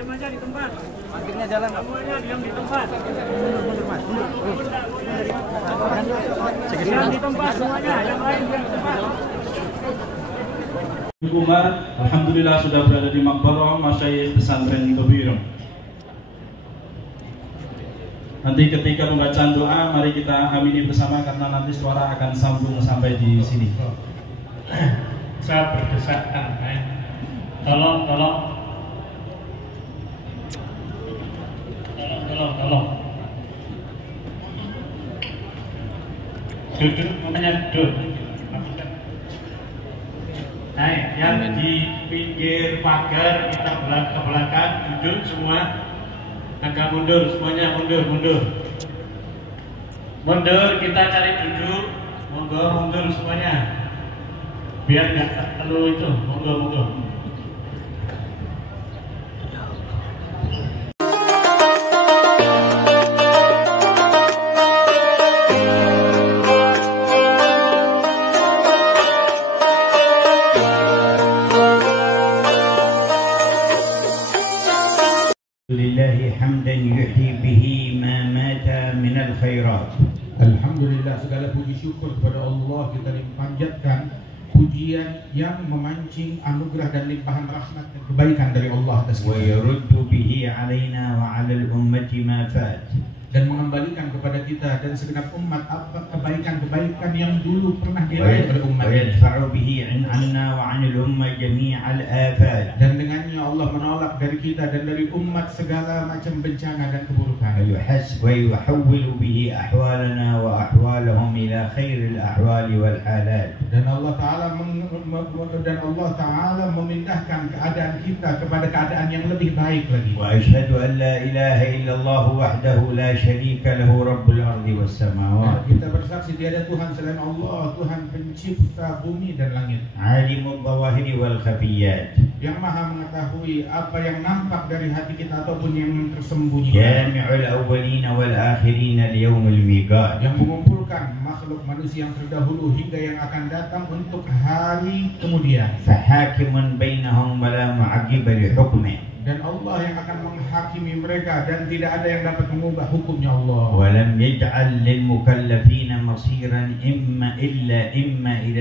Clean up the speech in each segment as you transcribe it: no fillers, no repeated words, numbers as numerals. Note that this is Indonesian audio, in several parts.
Diam aja di tempat. Akhirnya jalan. Semuanya diam di tempat. Mundur. Diam di tempat semuanya. Yang lain diam di tempat. Umar, alhamdulillah sudah berada di Maqbarah Masyayikh Pesantren Kebirong. Nanti ketika pembacaan doa, mari kita amini bersama karena nanti suara akan sambung sampai di sini. Saya berdesakan, tolong. Duduk, namanya duduk. Naik, yang di pinggir pagar kita ke belakang, duduk semua. Agak mundur, semuanya mundur. Mundur, kita cari duduk. Monggo mundur semuanya. Biar nggak perlu itu, monggo. Lillahi hamdan yuhyi bihi ma mata minal khairat. Alhamdulillah, segala puji syukur kepada Allah kita panjatkan pujian yang memancing anugerah dan limpahan rahmat dan kebaikan dari Allah atas Wa kita, yaruddu bihi alaina wa ala al-ummati ma fat. dan mengembalikan kepada kita dan segenap umat apa kebaikan-kebaikan yang dulu pernah Wa diraih oleh umat, yadfa'u bihi anna wa 'anil umma jami'al afat. dan dengannya Allah menolak dari kita dan dari umat segala macam bencana dan keburukan. Wa yuhawwilu bihi ahwalana wa ahwalahum ila khairil ahwali wal halat. Dan Allah Ta'ala memindahkan keadaan kita kepada keadaan yang lebih baik lagi. Wa asyhadu an la ilaha illallah wahdahu la syarika lahu rabbul ardi was samawat. Kita bersaksi tiada Tuhan selain Allah, Tuhan pencipta bumi dan langit, Alimul zawahiri wal khafiyat. yang maha mengetahui apa yang nampak dari hati kita ataupun yang tersembunyi, Jami'ul awwalina wal akhirina liyawmil miqat. yang mengumpulkan makhluk manusia yang terdahulu hingga yang akan datang untuk hari kemudian. Fahakimun bainahum wala mu'aqqiba li hukmih. Dan Allah yang akan menghakimi mereka dan tidak ada yang dapat mengubah hukumnya Allah. Walam yaj'al lil mukallafina masiran imma ila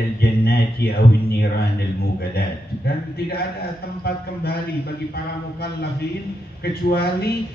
al-jannati aw an-niran al-muqaddat. Dan tidak ada tempat kembali bagi para mukallafin kecuali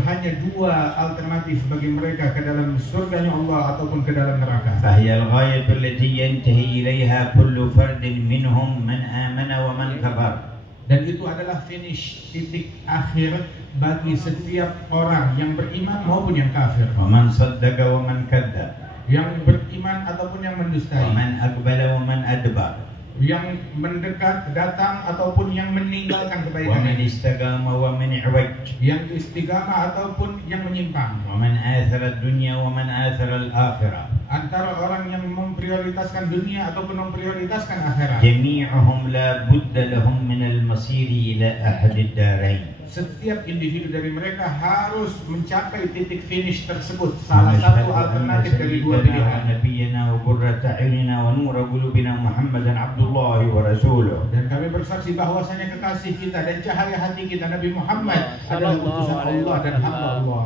hanya dua alternatif bagi mereka, ke dalam surganya Allah ataupun ke dalam neraka. Fahiya al-ghayatu allati yantahi ilaiha kullu fardin minhum man amana wa man kafar. Dan itu adalah finish, titik akhir bagi setiap orang yang beriman maupun yang kafir, Wa man saddaqa wa man kadzdzab. yang beriman ataupun yang Wa mendustai, man aqbala wa man adbar. yang mendekat datang ataupun yang meninggalkan Wa man kebaikan, istaqama wa man i'waj. yang istiqamah ataupun yang menyimpang, Wa man athara ad-dunya wa man athara al-akhirah. antara orang yang memprioritaskan dunia ataupun memprioritaskan akhirat. Jami'uhum la budda lahum min al-masiri ila ahad ad-darain. Setiap individu dari mereka harus mencapai titik finish tersebut, salah satu alternatif dari dua pilihan. Nabiyyana wa qurrata a'yunina wa nura qulubina Muhammadan Abdullah wa rasuluh. Dan kami bersaksi bahwasanya kekasih kita dan cahaya hati kita Nabi Muhammad adalah utusan Allah dan hamba Allah,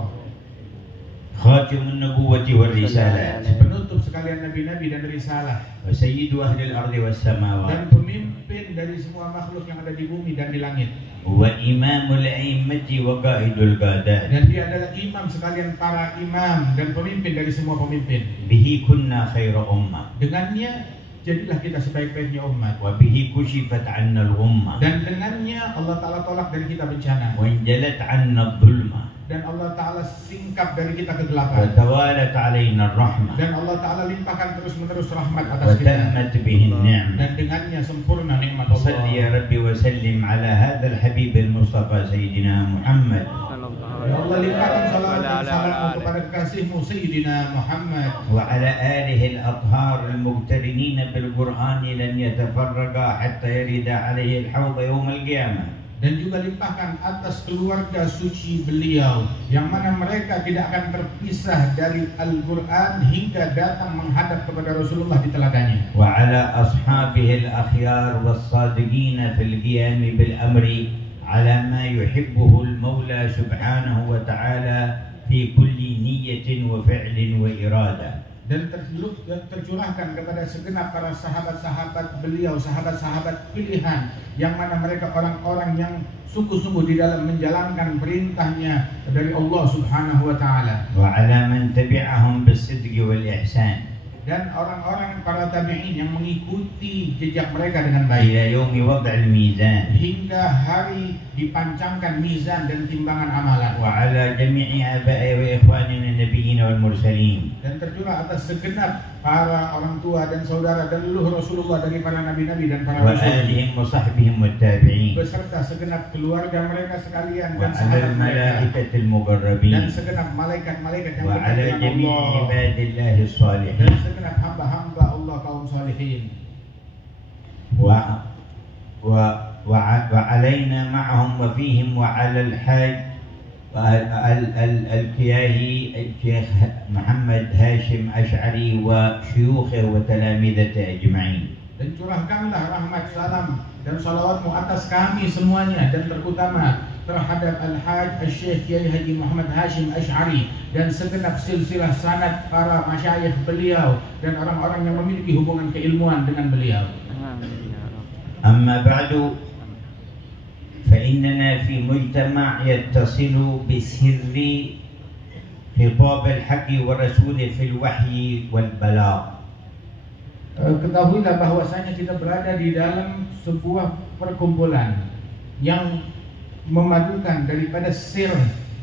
Khatimun nubuwwati war risalat. penutup sekalian nabi-nabi dan risalah, Wa sayyidu ahli al-ardi was samawat. dan pemimpin dari semua makhluk yang ada di bumi dan di langit. Wa imamul a'immati wa qaidul qadat. Dan dia adalah imam sekalian para imam dan pemimpin dari semua pemimpin. Bihi kunna khaira ummah. Dengannya jadilah kita sebaik-baiknya umat. Wa bihi kushifat 'anna al-ghummah. Dan dengannya Allah Ta'ala tolak dari kita bencana. Wa injalat 'anna adh-dhulmah. Dan Allah Ta'ala singkap dari kita Wa kegelapan. tawalat 'alaina ar-rahmah. Dan Allah Ta'ala limpahkan terus-menerus rahmat Wa atas kita. tammat bihi an-ni'mah. Dan dengannya sempurna nikmat صلي يا Allah. ربي وسلم على هذا الحبيب المصطفى سيدنا محمد Ya Allah, limpahkan salawat dan salammu kepada kekasihmu Sayyidina Muhammad, وعلى آله الأطهار المقترنين بالقرآن لن يتفرقا حتى يرد عليه الحوض يوم القيامة. dan juga limpahkan atas keluarga suci beliau yang mana mereka tidak akan terpisah dari Al-Quran hingga datang menghadap kepada Rasulullah di teladanya. وعلى أصحابه الأخيار والصادقين في القيام بالأمر على ما يحبه المولى سبحانه وتعالى في كل نية وفعل وإرادة. Dan tercurahkan kepada segenap para sahabat-sahabat beliau, sahabat-sahabat pilihan, yang mana mereka orang-orang yang sungguh-sungguh di dalam menjalankan perintahnya dari Allah Subhanahu wa Ta'ala. وعلى من تبعهم بالصدق والإحسان. Dan orang-orang para tabi'in yang mengikuti jejak mereka dengan baik إلى يوم وضع الميزان. hingga hari dipancangkan mizan dan timbangan amalan. وعلى جميع آبائي وإخواننا النبيين والمرسلين. Dan tercurah atas segenap para orang tua dan saudara dan leluhur Rasulullah dari para nabi-nabi dan para rasul, وآلهم وصحبهم والتابعين. beserta segenap keluarga mereka sekalian dan وعلى sahabat mereka, الملائكة المقربين. dan segenap malaikat-malaikat yang dekat وعلى dengan جميع Allah, عباد الله dan الصالحين. segenap hamba-hamba Allah kaum salihin. وعلينا معهم وفيهم وعلى الحاج الكياهي الشيخ محمد هاشم أشعري وشيوخه وتلامذته أجمعين. Dan curahkanlah rahmat, salam, dan salawatmu atas kami semuanya, dan terutama terhadap Al-Haj Al-Syekh Kiai Haji Muhammad Hashim Ash'ari dan segenap silsilah sanad para masyayikh beliau dan orang-orang yang memiliki hubungan keilmuan dengan beliau. أما بعد فإننا في مجتمع يتصل بسر خطاب الحق ورسوله في الوحي والبلاغ. Ketahuilah bahwasanya kita berada di dalam sebuah perkumpulan yang memadukan daripada sir,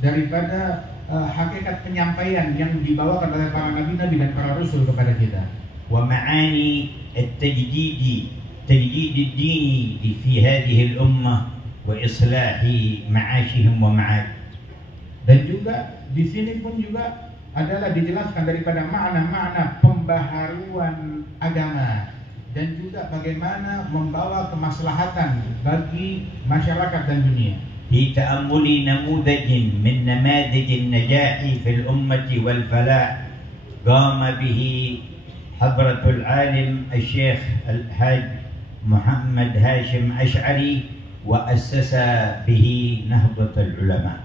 daripada hakikat penyampaian yang dibawakan oleh para nabi-nabi dan para rasul kepada kita. ومعاني تجديد الدين في هذه الأمة وإصلاح معاشهم ومعاد. Dan juga di sini pun juga adalah dijelaskan daripada makna-makna pembaharuan agama dan juga bagaimana membawa kemaslahatan bagi masyarakat dan dunia. في تأمل نموذج من نماذج النجاح في الأمة والفلاح قام به حضرة العالم الشيخ الحاج محمد هاشم أشعري وأسس به نهضة العلماء.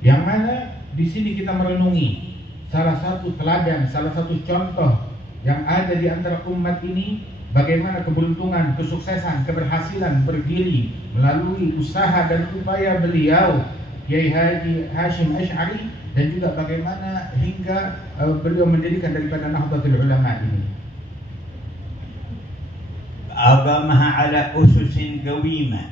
Yang mana di sini kita merenungi salah satu teladan, salah satu contoh yang ada di antara umat ini, bagaimana keberuntungan, kesuksesan, keberhasilan berdiri melalui usaha dan upaya beliau Kiai Haji Hashim Ash'ari, dan juga bagaimana hingga beliau mendirikan daripada Nahdlatul Ulama ini. أقامها على أسس قويمة.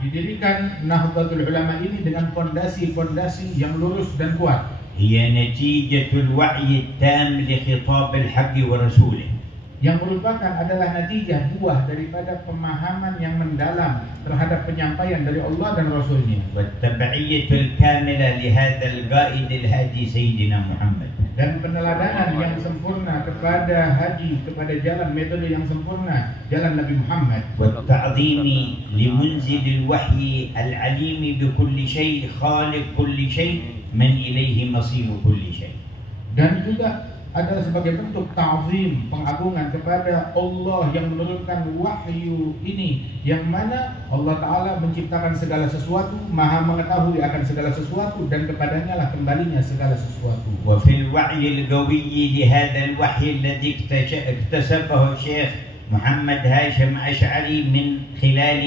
Didirikan Nahdlatul Ulama ini dengan fondasi-fondasi yang lurus dan kuat. هي نتيجة الوعي التام لخطاب الحق ورسوله. Yang merupakan adalah natijah, buah daripada pemahaman yang mendalam terhadap penyampaian dari Allah dan Rasulnya. والتبعية الكاملة لهذا القائد الهادي سيدنا محمد. Dan peneladanan yang sempurna kepada haji, kepada jalan metode yang sempurna, jalan Nabi Muhammad. والتعظيم لمنزل الوحي العليم بكل شيء خالق كل شيء من إليه مصير كل شيء. Dan juga adalah sebagai bentuk ta'zim, pengagungan kepada Allah yang menurunkan wahyu ini, yang mana Allah Ta'ala menciptakan segala sesuatu, maha mengetahui akan segala sesuatu, dan kepadanya lah kembalinya segala sesuatu. وفي الوعي القوي لهذا الوحي الذي اكتسبه الشيخ محمد هاشم أشعري من خلال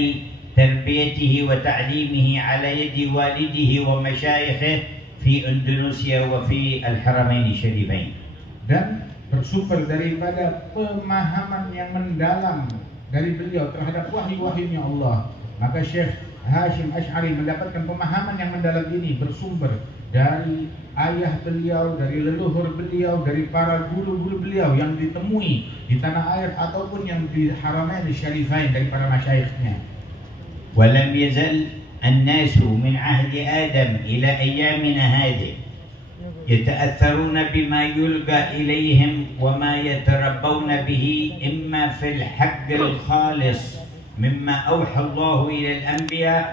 تربيته وتعليمه على يد والده ومشايخه في إندونيسيا وفي الحرمين الشريفين. Dan bersumber daripada pemahaman yang mendalam dari beliau terhadap wahyu-wahyunya Allah, maka Syekh Hashim Ash'ari mendapatkan pemahaman yang mendalam ini bersumber dari ayah beliau, dari leluhur beliau, dari para guru-guru beliau yang ditemui di tanah air ataupun yang di Haramain Syarifain dari para masyayikhnya. ولم يزل الناس من عهد آدم إلى أيامنا هذه يتأثرون بما يلقى إليهم وما يتربون به إما في الحق الخالص مما أوحى الله إلى الأنبياء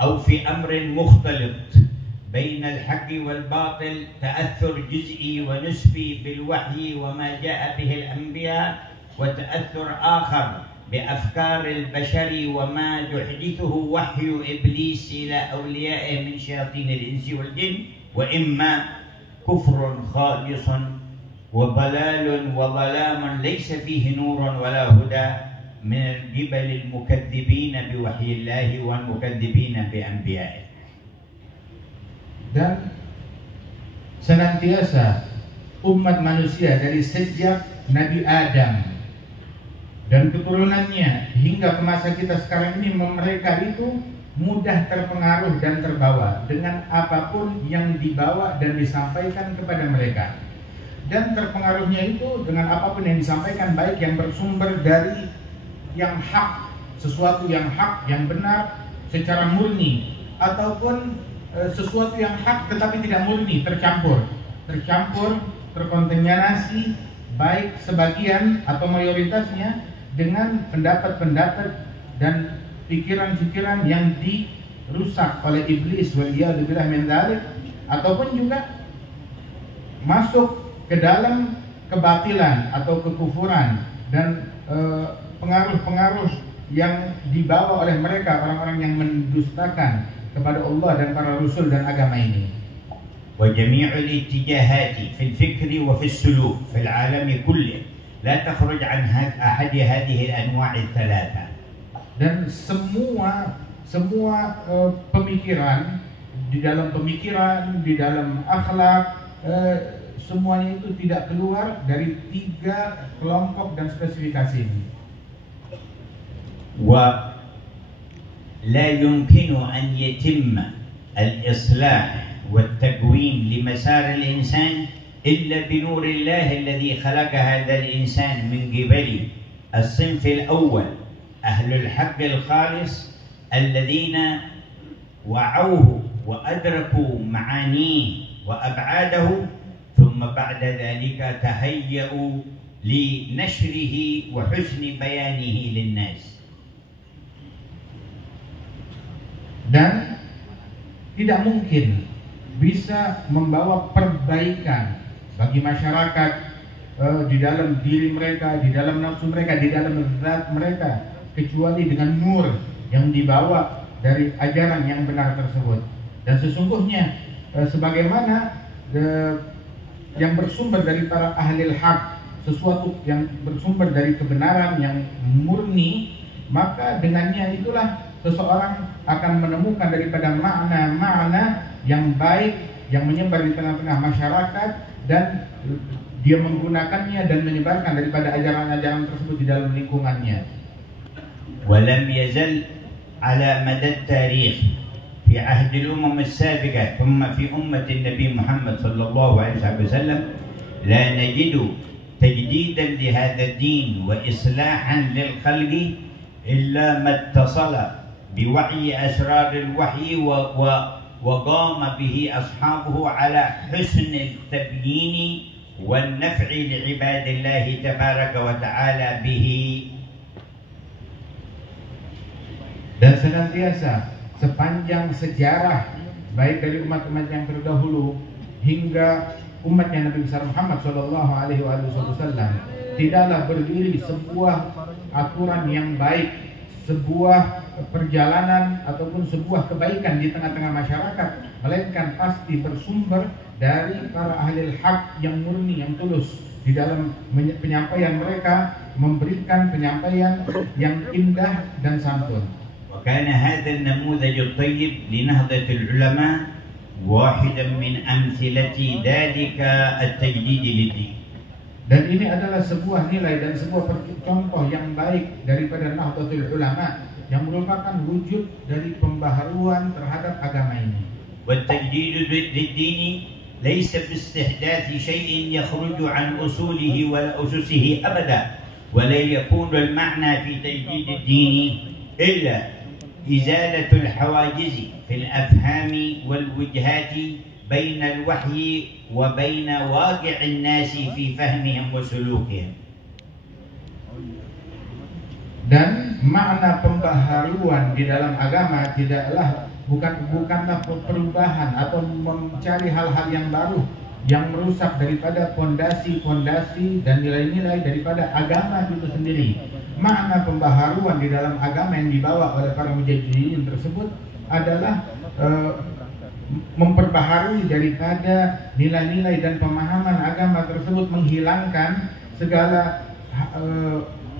أو في أمر مختلط بين الحق والباطل، تأثر جزئي ونسبي بالوحي وما جاء به الأنبياء، وتأثر آخر بأفكار البشر وما تحدثه وحي إبليس إلى أوليائه من شياطين الإنس والجن، وإما كفر خالص وضلال وظلام ليس فيه نور ولا هدى من الجبل المكذبين بوحي الله والمكذبين بأنبيائه. Dan senantiasa umat manusia dari sejak Nabi Adam dan keturunannya hingga ke masa kita sekarang ini, mereka itu mudah terpengaruh dan terbawa dengan apapun yang dibawa dan disampaikan kepada mereka. Dan terpengaruhnya itu dengan apapun yang disampaikan, baik yang bersumber dari yang hak, sesuatu yang hak, yang benar secara murni, ataupun sesuatu yang hak tetapi tidak murni, tercampur, terkontaminasi, baik sebagian atau mayoritasnya dengan pendapat-pendapat dan pikiran-pikiran yang dirusak oleh iblis waliyadzubillah min dzalik, ataupun juga masuk ke dalam kebatilan atau kekufuran dan pengaruh-pengaruh yang dibawa oleh mereka, orang-orang yang mendustakan kepada Allah dan para rasul dan agama ini. وجميع الاتجاهات في الفكر وفي السلوك في العالم كله لا تخرج عن أحد هذه الأنواع الثلاثة. Dan semua pemikiran, di dalam akhlak, semuanya itu tidak keluar dari 3 kelompok dan spesifikasi ini. ولا يمكن أن يتم الإصلاح والتقويم لمسار الإنسان إلا بنور الله الذي خلق هذا الإنسان من قبل الصنف الأول أهل الحق الخالص الذين وعوه وأدركوا معانيه وأبعاده، ثم بعد ذلك تهيأوا لنشره وحسن بيانه للناس. Dan tidak mungkin bisa membawa perbaikan bagi masyarakat di dalam diri mereka, di dalam nafsu mereka, di dalam zat mereka, kecuali dengan nur yang dibawa dari ajaran yang benar tersebut. Dan sesungguhnya sebagaimana yang bersumber dari para ahli haq, sesuatu yang bersumber dari kebenaran yang murni, maka dengannya itulah seseorang akan menemukan daripada makna-makna yang baik yang menyebar di tengah-tengah masyarakat, dan dia menggunakannya dan menyebarkan daripada ajaran-ajaran tersebut di dalam lingkungannya. ولم يزل على مدى التاريخ في عهد الأمم السابقة ثم في أمة النبي محمد صلى الله عليه وسلم لا نجد تجديدا لهذا الدين وإصلاحا للخلق إلا ما اتصل بوعي أسرار الوحي وقام به أصحابه على حسن التبيين والنفع لعباد الله تبارك وتعالى به. Dan senantiasa sepanjang sejarah, baik dari umat-umat yang terdahulu hingga umatnya Nabi besar Muhammad SAW, tidaklah berdiri sebuah aturan yang baik, sebuah perjalanan ataupun sebuah kebaikan di tengah-tengah masyarakat, melainkan pasti bersumber dari para ahli haq yang murni, yang tulus di dalam penyampaian mereka, memberikan penyampaian yang indah dan santun. وكان هذا النموذج الطيب لنهضة العلماء واحدا من أمثلة ذلك التجديد للدين. Dan ini adalah sebuah nilai dan sebuah contoh yang baik daripada Nahdlatul Ulama yang merupakan wujud dari pembaharuan terhadap agama ini. والتجديد للدين ليس باستحداث شيء يخرج عن أصوله ولا أسسه أبدا، ولا يكون المعنى في تجديد الدين إلا إزالة الحواجز في الأفهام والوجهات بين الوحي وبين واقع الناس في فهمهم وسلوكهم. Dan makna pembaharuan di dalam agama bukanlah perubahan atau mencari hal-hal yang baru yang merusak daripada pondasi-pondasi dan nilai-nilai daripada agama itu sendiri, makna pembaharuan di dalam agama yang dibawa oleh para mujaddidin tersebut adalah memperbaharui daripada nilai-nilai dan pemahaman agama tersebut, menghilangkan segala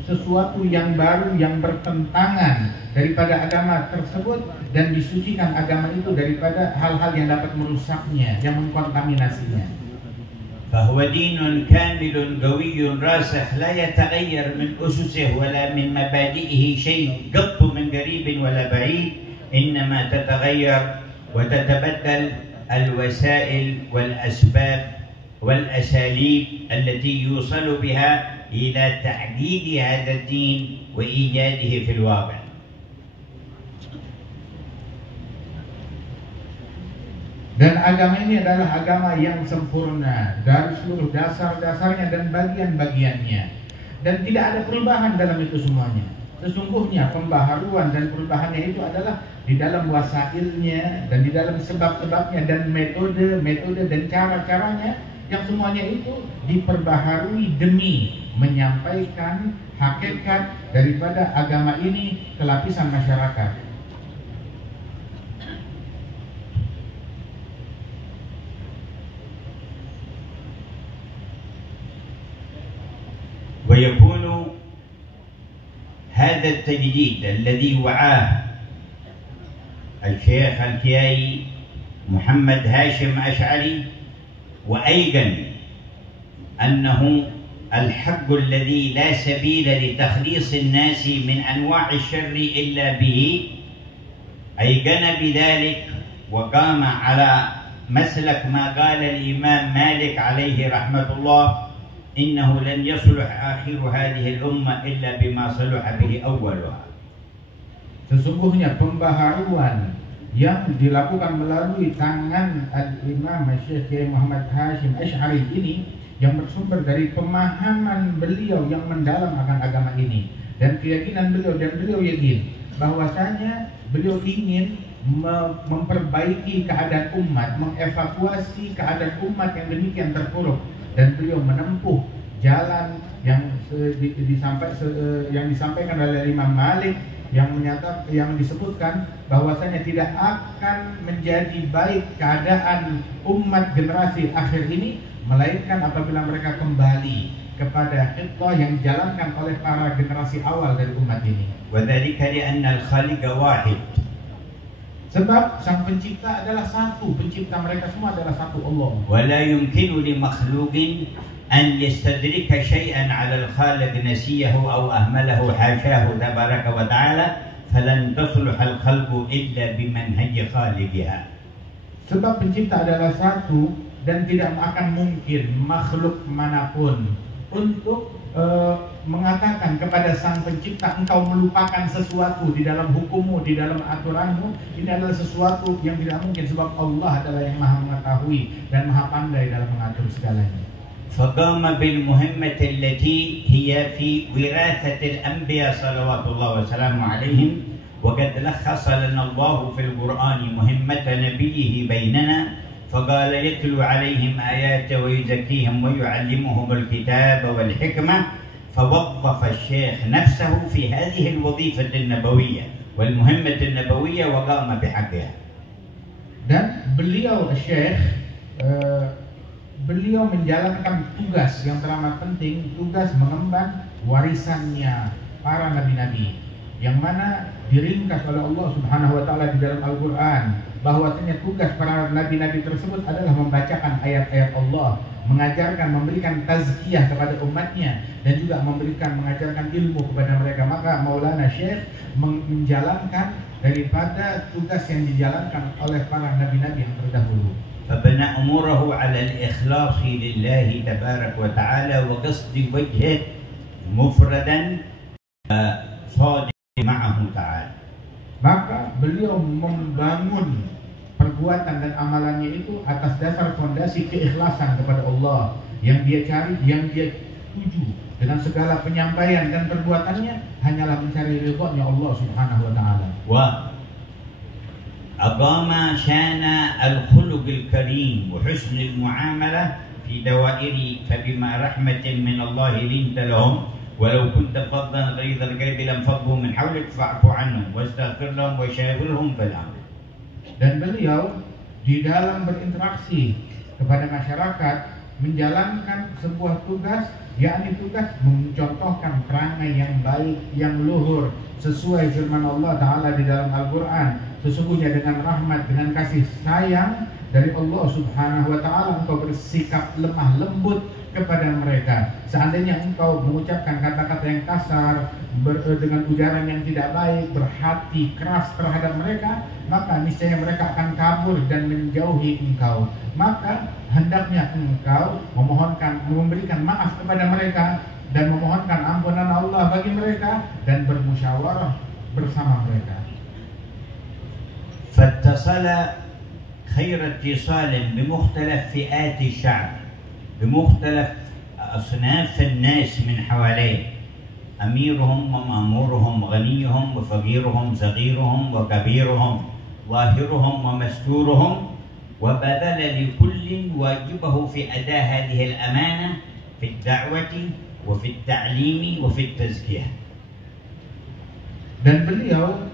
sesuatu yang baru yang bertentangan daripada agama tersebut, dan disucikan agama itu daripada hal-hal yang dapat merusaknya, yang mengkontaminasinya. فهو دين كامل قوي راسخ لا يتغير من أسسه ولا من مبادئه شيء قط من قريب ولا بعيد، إنما تتغير وتتبدل الوسائل والأسباب والأساليب التي يوصل بها إلى تعديد هذا الدين وإيجاده في الواقع. Dan agama ini adalah agama yang sempurna dari seluruh dasar-dasarnya dan bagian-bagiannya, dan tidak ada perubahan dalam itu semuanya. Sesungguhnya pembaharuan dan perubahannya itu adalah di dalam wasailnya dan di dalam sebab-sebabnya dan metode dan cara-caranya, yang semuanya itu diperbaharui demi menyampaikan hakikat daripada agama ini ke lapisan masyarakat. ويكون هذا التجديد الذي وعاه الشيخ الكيائي محمد هاشم أشعري وأيقن أنه الحق الذي لا سبيل لتخليص الناس من أنواع الشر إلا به، أيقن بذلك وقام على مسلك ما قال الإمام مالك عليه رحمة الله: إنه لن يصلح آخر هذه الأمة إلا بما صلح به أولها. Sesungguhnya pembaharuan yang dilakukan melalui tangan Al-Imam Syekh Muhammad Hashim Ash'ari ini, yang bersumber dari pemahaman beliau yang mendalam akan agama ini dan keyakinan beliau, dan beliau yakin bahwasanya beliau ingin memperbaiki keadaan umat, mengevakuasi keadaan umat yang demikian terpuruk, dan beliau menempuh jalan yang disampaikan oleh Imam Malik yang disebutkan bahwasanya tidak akan menjadi baik keadaan umat generasi akhir ini melainkan apabila mereka kembali kepada fitrah yang dijalankan oleh para generasi awal dari umat ini. وذلك لأن الخالق واحد. Sebab sang pencipta adalah satu, pencipta mereka semua adalah satu, Allah. ولا يمكن لمخلوق أن يستدرك شيئا على الخالق نسيه أو أهمله حاشاه تبارك وتعالى، فلن تصلح الخلق إلا بمنهج خالقها. Sebab pencipta adalah satu, dan tidak akan mungkin makhluk manapun untuk mengatakan kepada sang pencipta, engkau melupakan sesuatu di dalam hukummu, di dalam aturanmu. Ini adalah sesuatu yang tidak mungkin, sebab Allah adalah yang maha mengetahui dan maha pandai dalam mengatur segalanya. فقام بالمهمة التي هي في وراثة الأنبياء صلوات الله وسلامه عليهم، وقد لخص لنا الله في القرآن مهمة نبيه بيننا، فقال: يتلو عليهم آياته ويزكيهم ويعلمهم الكتاب والحكمة. فوظف الشيخ نفسه في هذه الوظيفة النبوية والمهمة النبوية وقام بحقها. Dan beliau Syekh beliau menjalankan tugas yang teramat penting, tugas mengemban warisannya para nabi-nabi, yang mana diringkas oleh Allah Subhanahu wa taala di dalam Al-Qur'an, bahwasanya tugas para nabi-nabi tersebut adalah membacakan ayat-ayat Allah, mengajarkan, memberikan tazkiyah kepada umatnya, dan juga mengajarkan ilmu kepada mereka. Maka Maulana Syekh menjalankan daripada tugas yang dijalankan oleh para nabi-nabi yang terdahulu. فبنى أموره على الإخلاص لله تبارك وتعالى وقصد وجهه مفردا صادق معه تعالى. Maka beliau membangun perbuatan dan amalannya itu atas dasar fondasi keikhlasan kepada Allah, yang dia cari, yang dia tuju dengan segala penyampaian dan perbuatannya hanyalah mencari ridhonya Allah Subhanahu wa taala. أقام شان الخلق الكريم وحسن المعاملة في دوائر، فبما رحمة من الله لنت لهم ولو كنت فظا غليظ القلب لانفضوا من حولك فاعف عنهم واستغفر لهم وشاورهم في الأمر. Dan beliau di dalam berinteraksi kepada masyarakat menjalankan sebuah tugas, yakni tugas mencontohkan perangai yang baik, yang luhur, sesuai firman Allah Ta'ala di dalam Al-Quran. Sesungguhnya dengan rahmat, dengan kasih sayang dari Allah Subhanahu wa Ta'ala engkau bersikap lemah lembut kepada mereka. Seandainya engkau mengucapkan kata-kata yang kasar, dengan ujaran yang tidak baik, berhati keras terhadap mereka, maka niscaya mereka akan kabur dan menjauhi engkau. Maka hendaknya engkau memberikan maaf kepada mereka dan memohonkan ampunan Allah bagi mereka dan bermusyawarah bersama mereka. فاتصل خير اتصال بمختلف فئات الشعب بمختلف أصناف الناس من حواليه، أميرهم ومأمورهم، غنيهم وفقيرهم، صغيرهم وكبيرهم، ظاهرهم ومستورهم، وبذل لكل واجبه في أداء هذه الأمانة في الدعوة وفي التعليم وفي التزكية. Dan beliau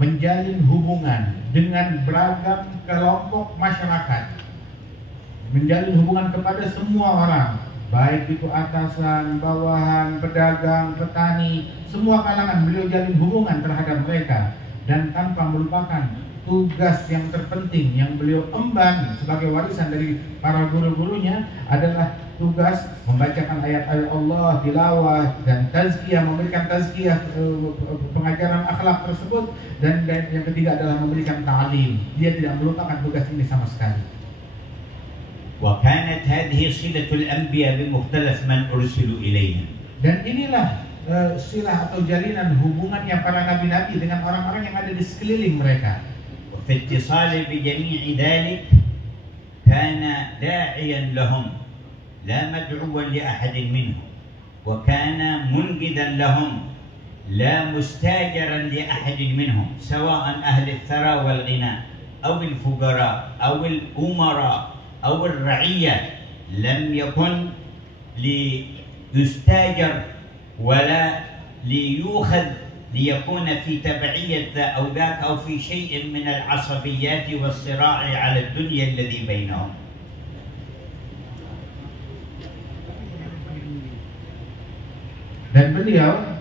menjalin hubungan dengan beragam kelompok masyarakat, menjalin hubungan kepada semua orang, baik itu atasan, bawahan, pedagang, petani, semua kalangan beliau jalin hubungan terhadap mereka. Dan tanpa melupakan tugas yang terpenting yang beliau emban sebagai warisan dari para guru-gurunya adalah tugas membacakan ayat-ayat Allah, tilawah dan tazkiyah, memberikan tazkiyah, pengajaran akhlak tersebut, dan yang ketiga adalah memberikan ta'lim. Dia tidak melupakan tugas ini sama sekali. وكانت هذه صلة الأنبياء بمختلف من أرسلوا إليهم. Dan inilah silah atau jalinan hubungannya para nabi-nabi dengan orang-orang yang ada di sekeliling mereka. وفي اتصال بجميع ذلك كان داعيا لهم لا مدعوا لأحد منهم، وكان منقذا لهم لا مستاجرا لأحد منهم، سواء أهل الثراء والغنى أو الفقراء أو الأمراء أو الرعية، لم يكن ليستاجر ولا ليؤخذ ليكون في تبعية أو ذاك أو في شيء من العصبيات والصراع على الدنيا الذي بينهم. Dan beliau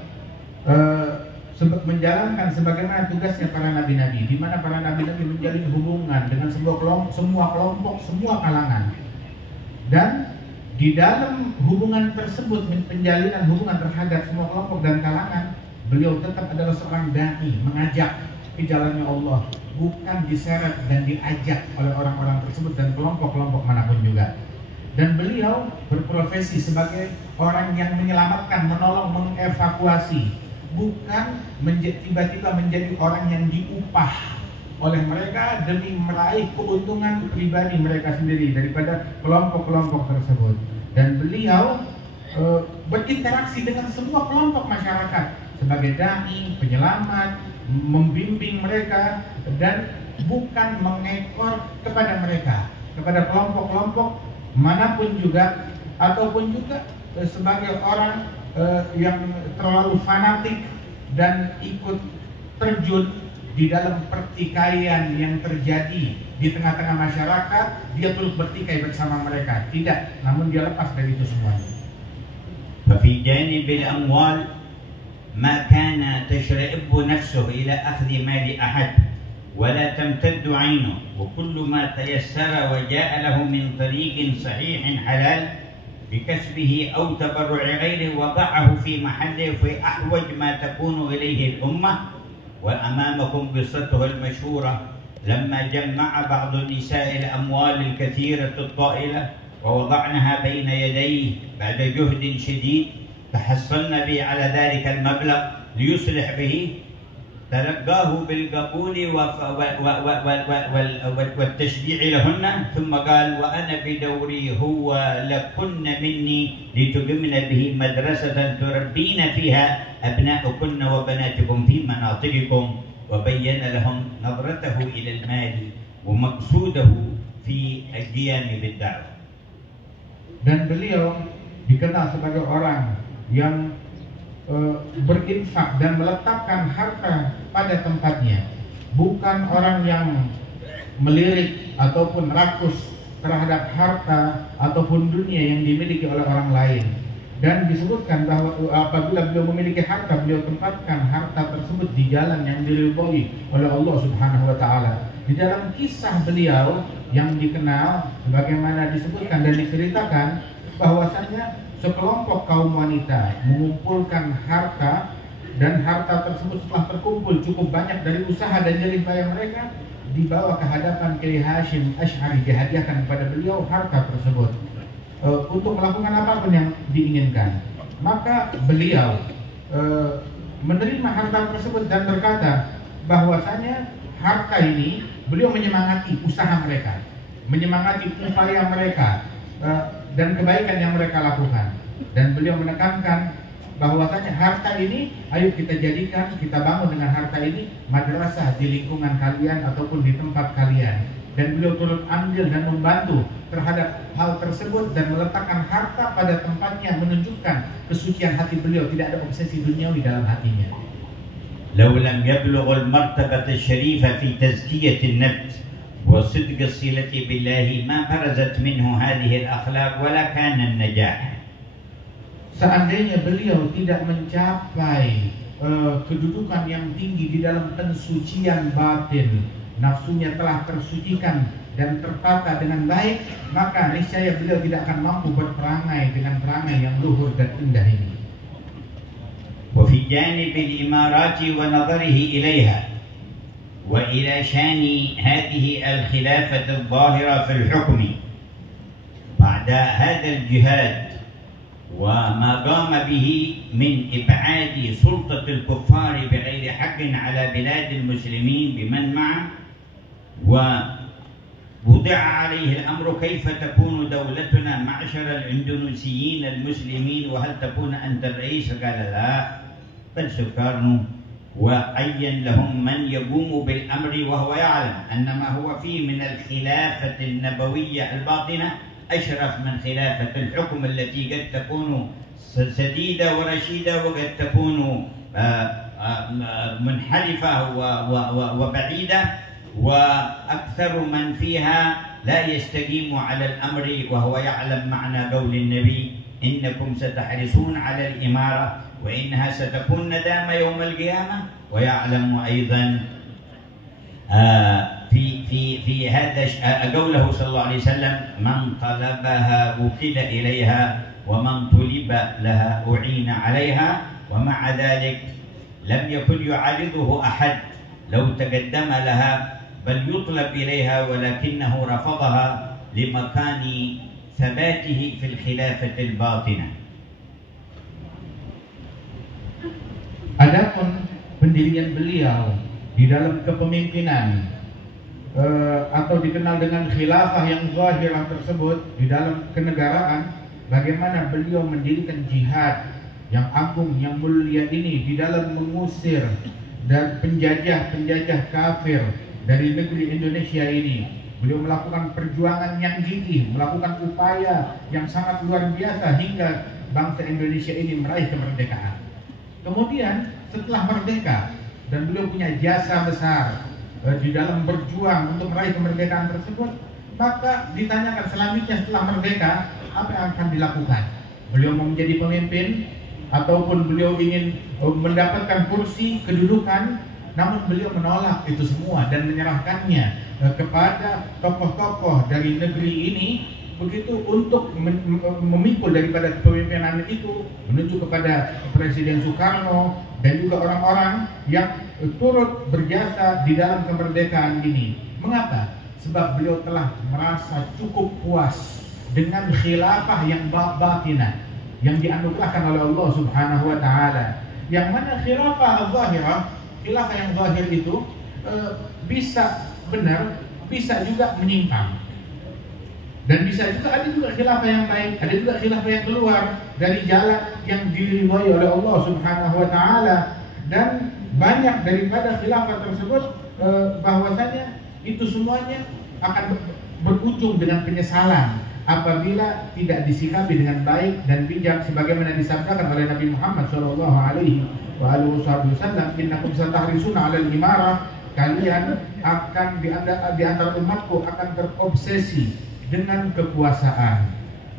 menjalankan sebagaimana tugasnya para nabi-nabi, di mana para nabi-nabi menjalin hubungan dengan semua kelompok, semua kalangan. Dan di dalam hubungan tersebut, penjalinan hubungan terhadap semua kelompok dan kalangan, beliau tetap adalah seorang dai, mengajak ke jalannya Allah, bukan diseret dan diajak oleh orang-orang tersebut dan kelompok-kelompok manapun juga. Dan beliau berprofesi sebagai orang yang menyelamatkan, menolong, mengevakuasi, bukan tiba-tiba menjadi orang yang diupah oleh mereka demi meraih keuntungan pribadi mereka sendiri daripada kelompok-kelompok tersebut. Dan beliau berinteraksi dengan semua kelompok masyarakat sebagai dai, penyelamat, membimbing mereka, dan bukan mengekor kepada mereka, kepada kelompok-kelompok manapun juga, ataupun juga sebagai orang yang terlalu fanatik dan ikut terjun di dalam pertikaian yang terjadi di tengah-tengah masyarakat. Dia turut bertikai bersama mereka, tidak, namun dia lepas dari itu semuanya. ففي جانب الأموال ما كان تشرئب نفسه إلى أخذ مال أحد ولا تمتد عينه، وكل ما تيسر وجاء له من طريق صحيح حلال بكسبه أو تبرع غيره وضعه في محله في أحوج ما تكون إليه الأمة. وأمامكم قصته المشهورة لما جمع بعض النساء الأموال الكثيرة الطائلة ووضعناها بين يديه بعد جهد شديد تحصلنا به على ذلك المبلغ ليصلح به، تلقاه بالقبول والتشجيع لهن، ثم قال وأنا بدوري هو لكن مني لتقمن به مدرسة تربين فيها أبناءكن وبناتكم في مناطقكم، وبين لهم نظرته إلى المال ومقصوده في القيام بالدعوة. Dan beliau dikenal sebagai orang yang berinfak dan meletakkan harta pada tempatnya, bukan orang yang melirik ataupun rakus terhadap harta ataupun dunia yang dimiliki oleh orang lain. Dan disebutkan bahwa apabila beliau memiliki harta, beliau tempatkan harta tersebut di jalan yang diridhoi oleh Allah Subhanahu wa taala. Di dalam kisah beliau yang dikenal sebagaimana disebutkan dan diceritakan bahwasanya sekelompok kaum wanita mengumpulkan harta, dan harta tersebut setelah terkumpul cukup banyak dari usaha dan jerih payah mereka, dibawa ke hadapan Kiai Hasyim Asy'ari, dihadiahkan kepada beliau harta tersebut untuk melakukan apapun yang diinginkan. Maka beliau menerima harta tersebut dan berkata bahwasanya harta ini, beliau menyemangati usaha mereka, menyemangati upaya mereka dan kebaikan yang mereka lakukan, dan beliau menekankan bahwasanya harta ini ayo kita jadikan, kita bangun dengan harta ini madrasah di lingkungan kalian ataupun di tempat kalian. Dan beliau turut andil dan membantu terhadap hal tersebut dan meletakkan harta pada tempatnya, menunjukkan kesucian hati beliau, tidak ada obsesi duniawi dalam hatinya. لو لم يبلغ المرتبة الشريفة في تزكية النفس وصدق الصلة بالله ما برزت منه هذه الأخلاق ولا كان النجاح. Seandainya beliau tidak mencapai kedudukan yang tinggi di dalam pensucian batin, nafsunya telah tersucikan dan tertata dengan baik, maka niscaya beliau tidak akan mampu berperangai dengan perangai yang luhur dan indah ini. وفي جانب الإمارات ونظره إليها وإلى شان هذه الخلافة الظاهرة في الحكم بعد هذا الجهاد وما قام به من إبعاد سلطة الكفار بغير حق على بلاد المسلمين بمن معه، ووضع عليه الأمر كيف تكون دولتنا معشر الإندونيسيين المسلمين وهل تكون أنت الرئيس؟ قال لا، بل سكرنا، وعين لهم من يقوم بالأمر وهو يعلم أن ما هو فيه من الخلافة النبوية الباطنة أشرف من خلافة الحكم التي قد تكون سديدة ورشيدة وقد تكون منحرفة وبعيدة، وأكثر من فيها لا يستقيم على الأمر وهو يعلم معنى قول النبي إنكم ستحرصون على الإمارة وإنها ستكون ندامة يوم القيامة، ويعلم أيضا في هذا قوله صلى الله عليه وسلم من طلبها وكل إليها ومن طلب لها أعين عليها، ومع ذلك لم يكن يعارضه أحد لو تقدم لها بل يطلب إليها، ولكنه رفضها لمكان ثباته في الخلافة الباطنة. Adapun pendirian beliau di dalam kepemimpinan atau dikenal dengan khilafah yang zahirah tersebut di dalam kenegaraan, bagaimana beliau mendirikan jihad yang agung, yang mulia ini di dalam mengusir dan penjajah kafir dari negeri Indonesia ini. Beliau melakukan perjuangan yang gigih, melakukan upaya yang sangat luar biasa hingga bangsa Indonesia ini meraih kemerdekaan. Kemudian setelah merdeka, dan beliau punya jasa besar di dalam berjuang untuk meraih kemerdekaan tersebut, maka ditanyakan selanjutnya setelah merdeka apa yang akan dilakukan. Beliau mau menjadi pemimpin ataupun beliau ingin mendapatkan kursi kedudukan, namun beliau menolak itu semua dan menyerahkannya kepada tokoh-tokoh dari negeri ini, begitu untuk memikul daripada kepemimpinan itu menuju kepada Presiden Soekarno dan juga orang-orang yang turut berjasa di dalam kemerdekaan ini. Mengapa? Sebab beliau telah merasa cukup puas dengan khilafah yang batinah yang dianugerahkan oleh Allah Subhanahu wa taala. Yang mana khilafah al-zahirah, khilafah yang zahir itu bisa benar, bisa juga menyimpang. Dan bisa juga ada juga khilafah yang baik, ada juga khilafah yang keluar dari jalan yang diridhoi oleh Allah Subhanahu wa taala. Dan banyak daripada khilafah tersebut bahwasanya itu semuanya akan berujung dengan penyesalan. apabila tidak disikapi dengan baik dan bijak sebagaimana disabdakan oleh Nabi Muhammad sallallahu alaihi wasallam, innakum satahrisuna 'alal imarah, kalian akan di antara umatku akan terobsesi dengan kekuasaan,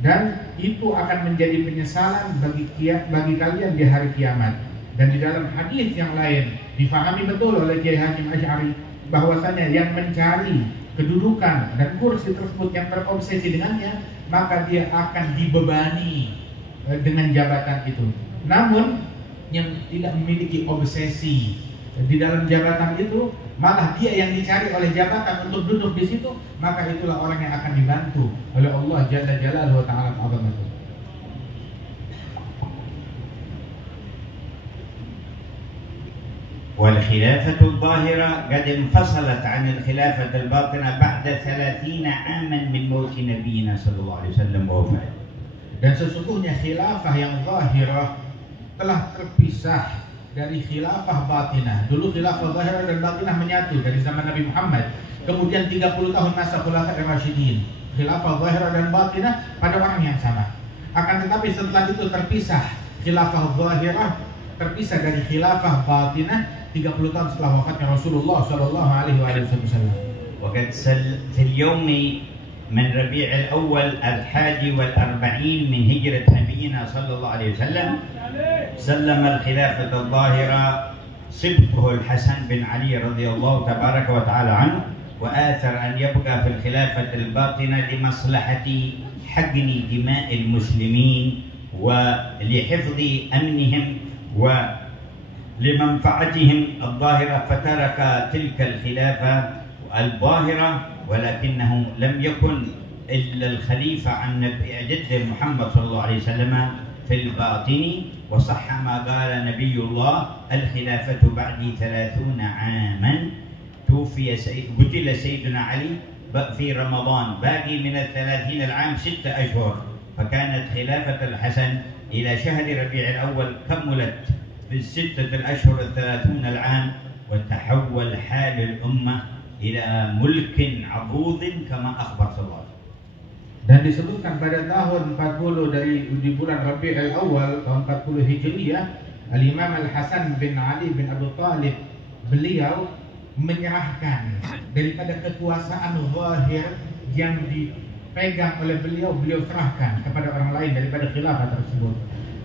dan itu akan menjadi penyesalan bagi kalian di hari kiamat. Dan di dalam hadis yang lain difahami betul oleh Kiai Hasyim Asy'ari bahwasanya yang mencari kedudukan dan kursi tersebut yang terobsesi dengannya, maka dia akan dibebani dengan jabatan itu. Namun yang tidak memiliki obsesi di dalam jabatan itu, malah dia yang dicari oleh jabatan untuk duduk di situ, maka itulah orang yang akan dibantu oleh Allah Jalla Jalaluhu wa Ta'ala Azamatuh. والخلافة الظاهرة قد انفصلت عن الخلافة الباطنة بعد 30 عاما من موت نبينا صلى الله عليه وسلم ووفاته. Dan sesungguhnya khilafah yang zahirah telah terpisah dari khilafah batinah. Dulu khilafah zahirah dan batinah menyatu dari zaman Nabi Muhammad. Kemudian 30 tahun masa Khulafaur Rasyidin, khilafah zahirah dan batinah pada orang yang sama. Akan tetapi setelah itu terpisah, khilafah zahirah terpisah dari khilafah batinah 30 tahun setelah wafatnya Rasulullah sallallahu alaihi wasallam. وقد في اليوم من ربيع الأول 41 من هجرة نبينا صلى الله عليه وسلم سلم الخلافة الظاهرة سبطه الحسن بن علي رضي الله تبارك وتعالى عنه، وآثر أن يبقى في الخلافة الباطنة لمصلحة حقن دماء المسلمين ولحفظ أمنهم ولمنفعتهم الظاهرة، فترك تلك الخلافة الظاهرة، ولكنه لم يكن إلا الخليفة عن جد محمد صلى الله عليه وسلم في الباطن. وصح ما قال نبي الله: الخلافة بعدي 30 عاما، قتل سيدنا علي في رمضان، باقي من 30 العام 6 أشهر، فكانت خلافة الحسن إلى شهر ربيع الأول كملت في 6 الأشهر 30 العام، وتحول حال الأمة إلى ملك عضوض كما أخبر صلى الله عليه وسلم. Dan disebutkan pada tahun 40 di bulan Rabi'ul Awal tahun 40 Hijriyah, Al-Imam Al-Hasan bin Ali bin Abi Thalib, beliau menyerahkan daripada kekuasaan zahir yang dipegang oleh beliau serahkan kepada orang lain daripada khilafah tersebut.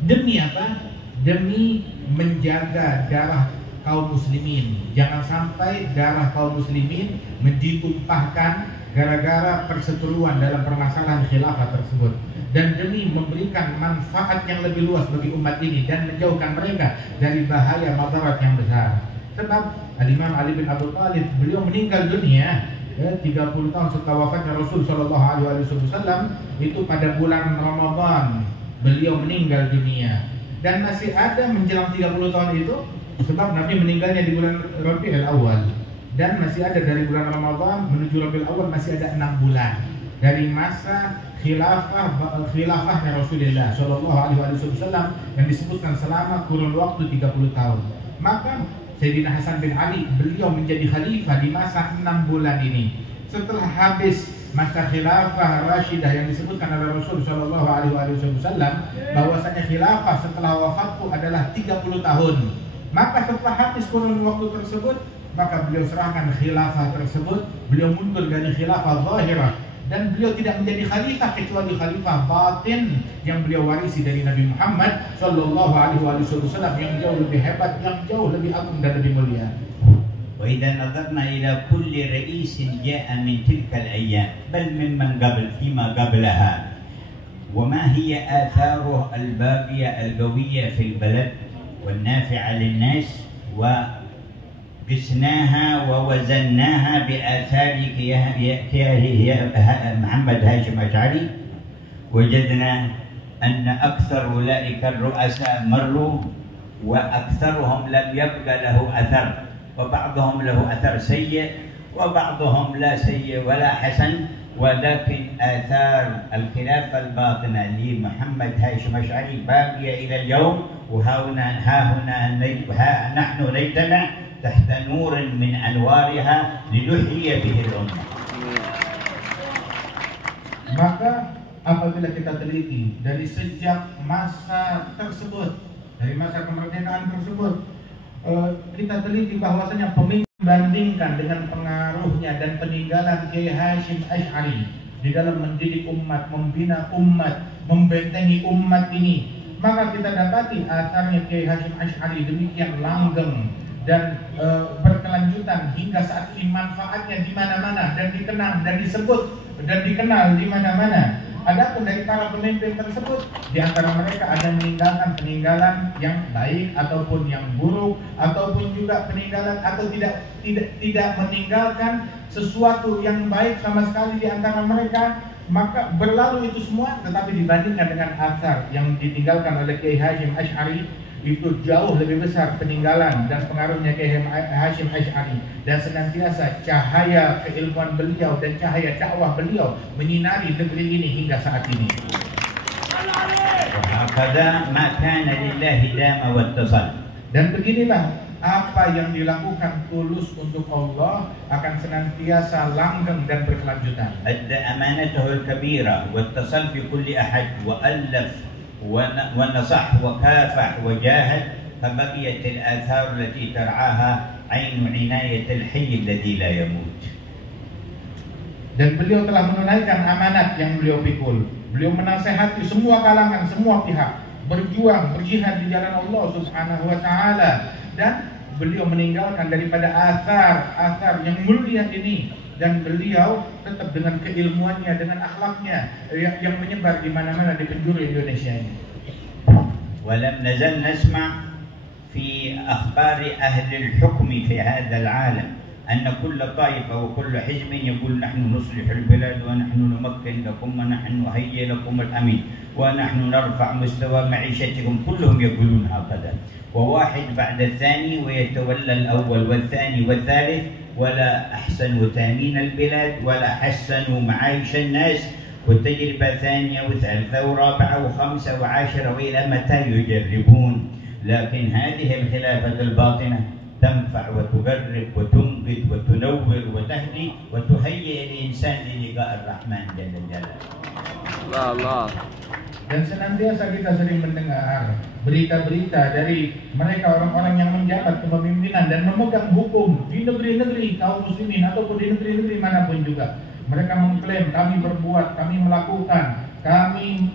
Demi apa? Demi menjaga darah kaum muslimin. Jangan sampai darah kaum muslimin ditumpahkan gara-gara perseteruan dalam permasalahan khilafah tersebut, dan demi memberikan manfaat yang lebih luas bagi umat ini dan menjauhkan mereka dari bahaya madarat yang besar. Sebab Al-Imam Ali bin Abi Thalib, beliau meninggal dunia 30 tahun setelah wafatnya Rasul sallallahu alaihi wasallam, itu pada bulan Ramadan beliau meninggal dunia, dan masih ada menjelang 30 tahun itu, sebab Nabi meninggalnya di bulan Rabiul Awal, dan masih ada dari bulan Ramadan menuju Rabiul Awal masih ada 6 bulan dari masa khilafahnya Rasulullah sallallahu alaihi wasallam yang disebutkan selama kurun waktu 30 tahun. Maka Sayyidina Hasan bin Ali, beliau menjadi khalifah di masa 6 bulan ini. Setelah habis masa khilafah Rashidah yang disebutkan oleh Rasul sallallahu alaihi wasallam bahwasanya khilafah setelah wafatku adalah 30 tahun. Maka setelah habis kurun waktu tersebut, maka beliau serahkan khilafah tersebut, beliau mundur dari khilafah zahirah, dan beliau tidak menjadi khalifah kecuali khalifah batin yang beliau warisi dari Nabi Muhammad sallallahu alaihi wasallam yang jauh lebih hebat, yang jauh lebih agung dan lebih mulia. وإذا نظرنا إلى كل رئيس جاء من تلك الأيام بل ممن قبل فيما قبلها، وما هي آثاره الباقية القوية في البلد والنافعة للناس، وقسناها ووزناها بآثار محمد هاشم أشعري، وجدنا أن أكثر أولئك الرؤساء مروا وأكثرهم لم يبقى له أثر، وبعضهم له أثر سيء وبعضهم لا سيء ولا حسن، ولكن آثار الخلافة الباطنة لمحمد هاشم أشعري باقية إلى اليوم، نحن نجتمع تحت نور من أنوارها لنحيي به الأمة. Maka apabila kita teliti dari sejak masa tersebut, dari masa kemerdekaan tersebut, kita teliti bahwasanya pemimpin bandingkan dengan pengaruhnya dan peninggalan Kiai Hasyim Asy'ari di dalam mendidik umat, membina umat, membentengi umat ini, maka kita dapati asarnya Kiai Hasyim Asy'ari demikian langgeng dan berkelanjutan hingga saat ini, manfaatnya di mana-mana dan dikenang dan disebut dan dikenal di mana-mana. Adapun dari para pemimpin tersebut, di antara mereka ada yang meninggalkan peninggalan yang baik ataupun yang buruk, ataupun juga peninggalan atau tidak meninggalkan sesuatu yang baik sama sekali di antara mereka. Maka berlalu itu semua, tetapi dibandingkan dengan asar yang ditinggalkan oleh Kiai Hasyim Asy'ari, itu jauh lebih besar peninggalan dan pengaruhnya Kiai Hasyim Asy'ari, dan senantiasa cahaya keilmuan beliau dan cahaya dakwah beliau menyinari negeri ini hingga saat ini. Dan beginilah apa yang dilakukan tulus untuk Allah akan senantiasa langgeng dan berkelanjutan. Adda amanatahu al-kabira wa ittasal bi kulli ahad wa alaf ونصح وكافح وجاهد فبقيت الآثار التي ترعاها عين عناية الحي الذي لا يموت. Dan beliau telah menunaikan amanat yang beliau pikul. Beliau menasehati semua kalangan, semua pihak berjuang, berjihad di jalan Allah Subhanahu wa taala, dan beliau meninggalkan daripada asar yang mulia ini. Dan beliau tetap dengan keilmuannya, dengan akhlaknya yang menyebar di mana-mana di penjuru Indonesia ini. ولم نزل نسمع في أخبار أهل الحكم في هذا العالم أن كل طائفة وكل حزب يقول نحن نصلح البلاد ونحن نمكن لكم ونحن نهيئ لكم الأمن ونحن نرفع مستوى معيشتكم، كلهم يقولون هكذا، وواحد بعد الثاني ويتولى الأول والثاني والثالث، ولا أحسنوا تأمين البلاد ولا حسنوا معايش الناس، والتجربة ثانية وثالثة ورابعة وخمسة وعاشرة، وإلى متى يجربون؟ لكن هذه الخلافة الباطنة تنفع وتقرب وتنقذ وتنور وتهدي وتهيئ الإنسان للقاء الرحمن جل جلاله. Allah. Dan senantiasa kita sering mendengar berita-berita dari mereka orang-orang yang menjabat kepemimpinan dan memegang hukum di negeri-negeri kaum muslimin ataupun di negeri-negeri manapun juga. Mereka mengklaim kami berbuat, kami melakukan, kami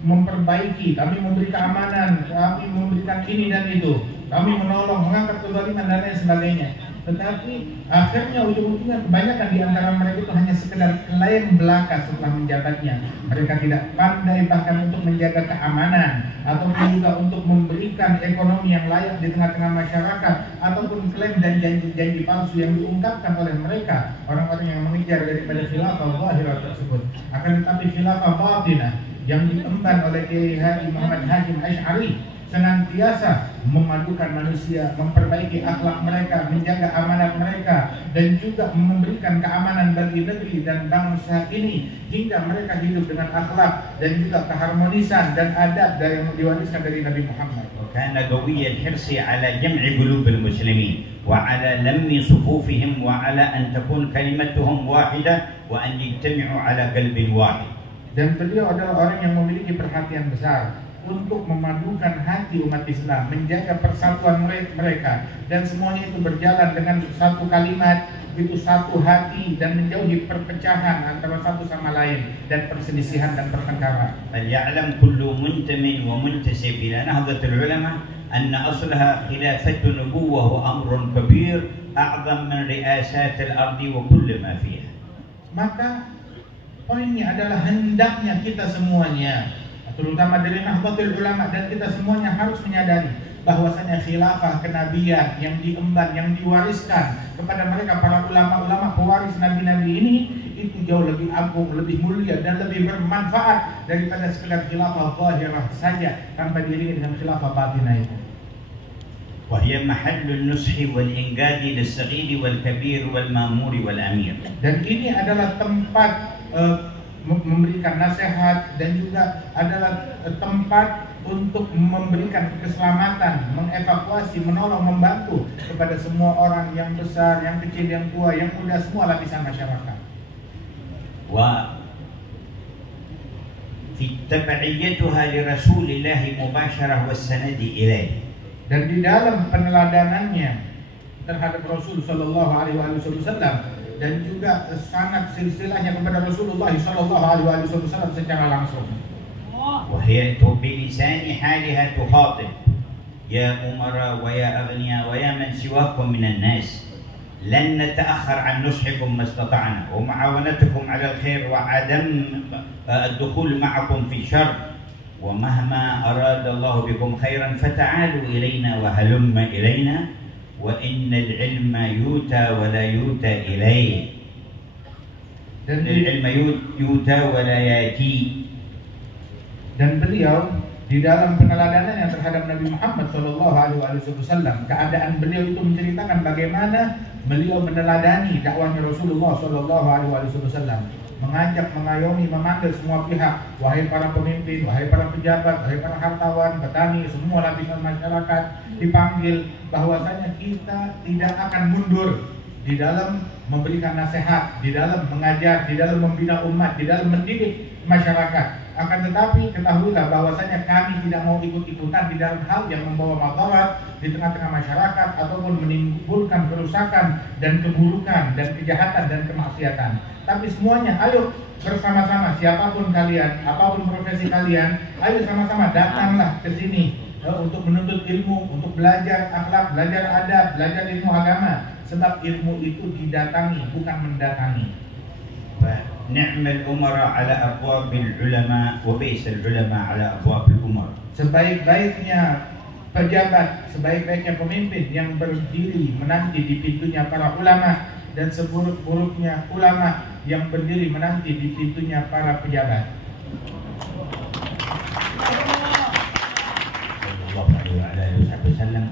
memperbaiki, kami memberi keamanan, kami memberikan ini dan itu, kami menolong, mengangkat kezaliman dan lain sebagainya. Tetapi akhirnya ujung-ujungnya kebanyakan di antara mereka itu hanya sekedar klaim belaka setelah menjabatnya. Mereka tidak pandai bahkan untuk menjaga keamanan ataupun juga untuk memberikan ekonomi yang layak di tengah-tengah masyarakat, ataupun klaim dan janji-janji palsu yang diungkapkan oleh mereka, orang-orang yang mengejar daripada khilafah zahirah tersebut. Akan tetapi khilafah batinah yang diemban oleh Kiai Haji Muhammad Hasyim Asy'ari senantiasa memadukan manusia, memperbaiki akhlak mereka, menjaga amanat mereka, dan juga memberikan keamanan bagi negeri dan bangsa ini hingga mereka hidup dengan akhlak dan juga keharmonisan dan adab yang diwariskan dari Nabi Muhammad. وكان قوي الحرص على جمع قلوب المسلمين وعلى لم صفوفهم وعلى أن تكون كلمتهم واحدة وأن يجتمعوا على قلب واحد. Dan beliau adalah orang yang memiliki perhatian besar untuk memadukan hati umat Islam, menjaga persatuan mereka, dan semuanya itu berjalan dengan satu kalimat, itu satu hati, dan menjauhi perpecahan antara satu sama lain dan perselisihan dan pertengkaran. فليعلم كل منتمٍ ومنتسب إلى نهضة العلماء أن أصلها خلافة نبوة وأمر كبير أعظم من رئاسات الأرض وكل ما فيها. Maka poinnya adalah hendaknya kita semuanya, terutama dari Nahdlatul Ulama, dan kita semuanya harus menyadari bahwasanya khilafah kenabian yang diemban, yang diwariskan kepada mereka para ulama-ulama pewaris nabi-nabi ini, itu jauh lebih agung, lebih mulia, dan lebih bermanfaat daripada sekedar khilafah zahirah saja tanpa diiringi dengan khilafah batinah itu. وهي محل النصح والإنقاذ للصغير والكبير والمأمور والأمير. Dan ini adalah tempat memberikan nasihat, dan juga adalah tempat untuk memberikan keselamatan, mengevakuasi, menolong, membantu kepada semua orang, yang besar, yang kecil, yang tua, yang muda, semua lapisan masyarakat. في تبعيتها لرسول الله مباشرة والسند إليه. Dan di dalam peneladanannya terhadap Rasul Sallallahu Alaihi Wasallam dan juga sanad silsilahnya kepada Rasulullah Sallallahu Alaihi Wasallam secara langsung. وهي بلسان حالها تخاطب يا أمراء ويا أغنياء ويا من سواكم من الناس لن نتأخر عن نصحكم ما استطعنا ومعاونتكم على الخير وعدم الدخول معكم في شر ومهما أراد الله بكم خيرا فتعالوا إلينا وهلم إلينا وإن العلم يؤتى ولا يؤتى إليه. العلم يؤتى ولا يأتي. Dan beliau di dalam peneladanannya terhadap Nabi Muhammad Shallallahu Alaihi Wasallam, keadaan beliau itu menceritakan bagaimana beliau meneladani dakwahnya Rasulullah Shallallahu Alaihi Wasallam, mengajak, mengayomi, memanggil semua pihak, wahai para pemimpin, wahai para pejabat, wahai para hartawan, petani, semua lapisan masyarakat dipanggil bahwasanya kita tidak akan mundur di dalam memberikan nasihat, di dalam mengajar, di dalam membina umat, di dalam mendidik masyarakat. Akan tetapi ketahuilah bahwasanya kami tidak mau ikut-ikutan di dalam hal yang membawa madarat di tengah-tengah masyarakat ataupun menimbulkan kerusakan dan keburukan dan kejahatan dan kemaksiatan. Tapi semuanya ayo bersama-sama, siapapun kalian, apapun profesi kalian, ayo sama-sama datanglah ke sini untuk menuntut ilmu, untuk belajar akhlak, belajar adab, belajar ilmu agama. Sebab ilmu itu didatangi, bukan mendatangi. نعم الأمراء على أبواب العلماء وبئس العلماء على أبواب الأمراء. Sebaik-baiknya pejabat, sebaik-baiknya pemimpin yang berdiri menanti di pintunya para ulama, dan seburuk-buruknya ulama yang berdiri menanti di pintunya para pejabat. Sallallahu alaihi wasallam.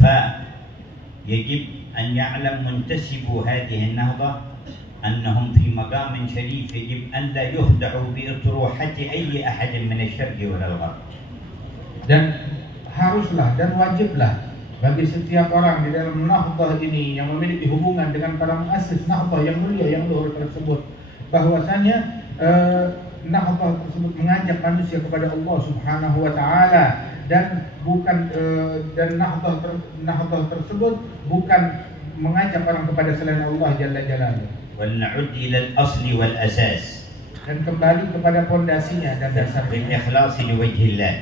فيجب أن يعلم منتسب هذه النهضة أنهم في مقام شريف يجب أن لا يخدعوا بأطروحة أي أحد من الشرق ولا الغرب. Dan haruslah dan wajiblah bagi setiap orang di dalam Nahdah ini yang memiliki hubungan dengan para muassis Nahdah yang mulia yang luhur tersebut, bahwasanya Nahdah tersebut mengajak manusia kepada Allah Subhanahu wa taala, dan bukan dan Nahdah tersebut bukan mengajak orang kepada selain Allah Jalla Jalaluhu. ونعود إلى الأصل والأساس. Dan kembali kepada pondasinya dan dasarnya. بالإخلاص لوجه الله.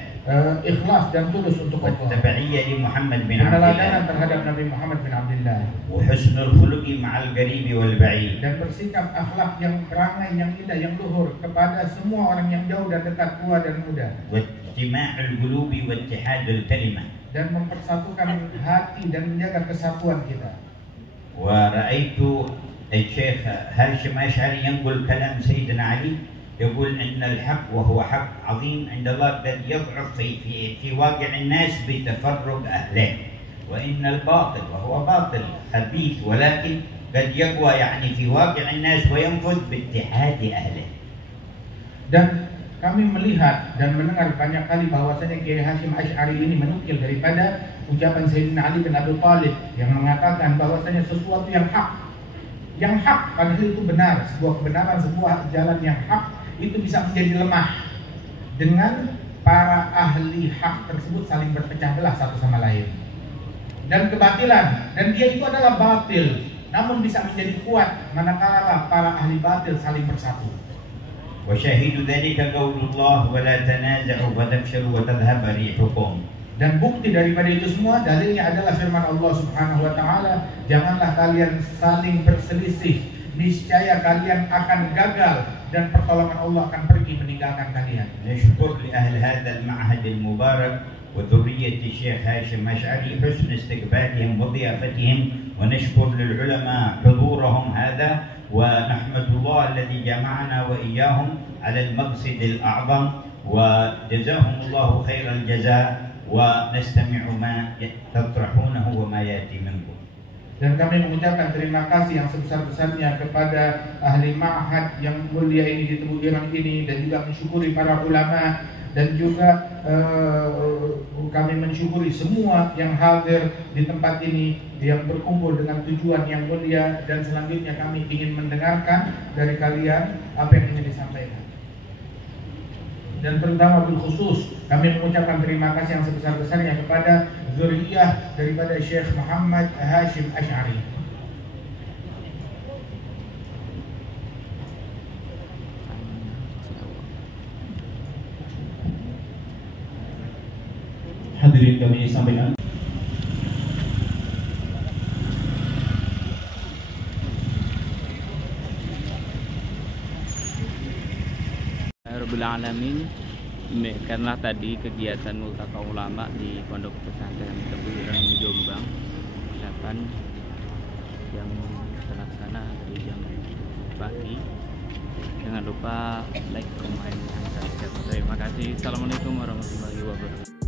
Ikhlas dan tulus untuk Allah. والتبعية لمحمد بن عبد الله. Peneladanan terhadap Nabi Muhammad bin Abdullah. وحسن الخلق مع القريب والبعيد. Dan bersikap akhlak yang perangai, yang indah, yang luhur kepada semua orang yang jauh dan dekat, tua dan muda. واجتماع القلوب واتحاد الكلمة. Dan mempersatukan hati dan menjaga kesatuan kita. ورأيت الشيخ هاشم أشعري ينقل كلام سيدنا علي يقول إن الحق وهو حق عظيم عند الله قد يضعف في واقع الناس بتفرق أهله، وإن الباطل وهو باطل خبيث ولكن قد يقوى يعني في واقع الناس وينفذ باتحاد أهله. Dan kami melihat dan mendengar banyak kali bahwasanya Kiai Hashim Asy'ari ini menukil daripada ucapan Sayyidina Ali bin Abi Thalib yang mengatakan bahwasanya sesuatu yang hak padahal itu benar, sebuah kebenaran, sebuah jalan yang hak itu bisa menjadi lemah dengan para ahli hak tersebut saling berpecah belah satu sama lain, dan kebatilan, dan dia itu adalah batil namun bisa menjadi kuat manakala para ahli batil saling bersatu. وشاهد ذلك قول الله ولا تنازعوا فتفشلوا وتذهب ريحكم. Dan bukti daripada itu semua dalilnya adalah firman Allah Subhanahu wa taala, janganlah kalian saling berselisih, niscaya kalian akan gagal dan pertolongan Allah akan pergi meninggalkan kalian. نشكر لأهل هذا المعهد المبارك وذرية الشيخ هاشم أشعري حسن استقبالهم وضيافتهم، ونشكر للعلماء حضورهم هذا، ونحمد الله الذي جمعنا وإياهم على المقصد الأعظم، وجزاهم الله خير الجزاء، ونستمع ما تطرحونه وما يأتي منكم. Dan kami mengucapkan terima kasih yang sebesar-besarnya kepada ahli ma'had yang mulia ini di Tebu Ireng ini, dan juga mensyukuri para ulama, dan juga kami mensyukuri semua yang hadir di tempat ini yang berkumpul dengan tujuan yang mulia, dan selanjutnya kami ingin mendengarkan dari kalian apa yang ingin disampaikan. dan terutama bil khusus kami mengucapkan terima kasih yang sebesar-besarnya kepada zuriyah daripada Syekh Muhammad Hashim Asy'ari. Hadirin kami sampaikan. Alamin, karena tadi kegiatan multaqah ulama di Pondok Pesantren Tebu Ireng Jombang yang terlaksana dari jam pagi. Jangan lupa like, comment, dan subscribe. Terima kasih. Assalamualaikum warahmatullahi wabarakatuh.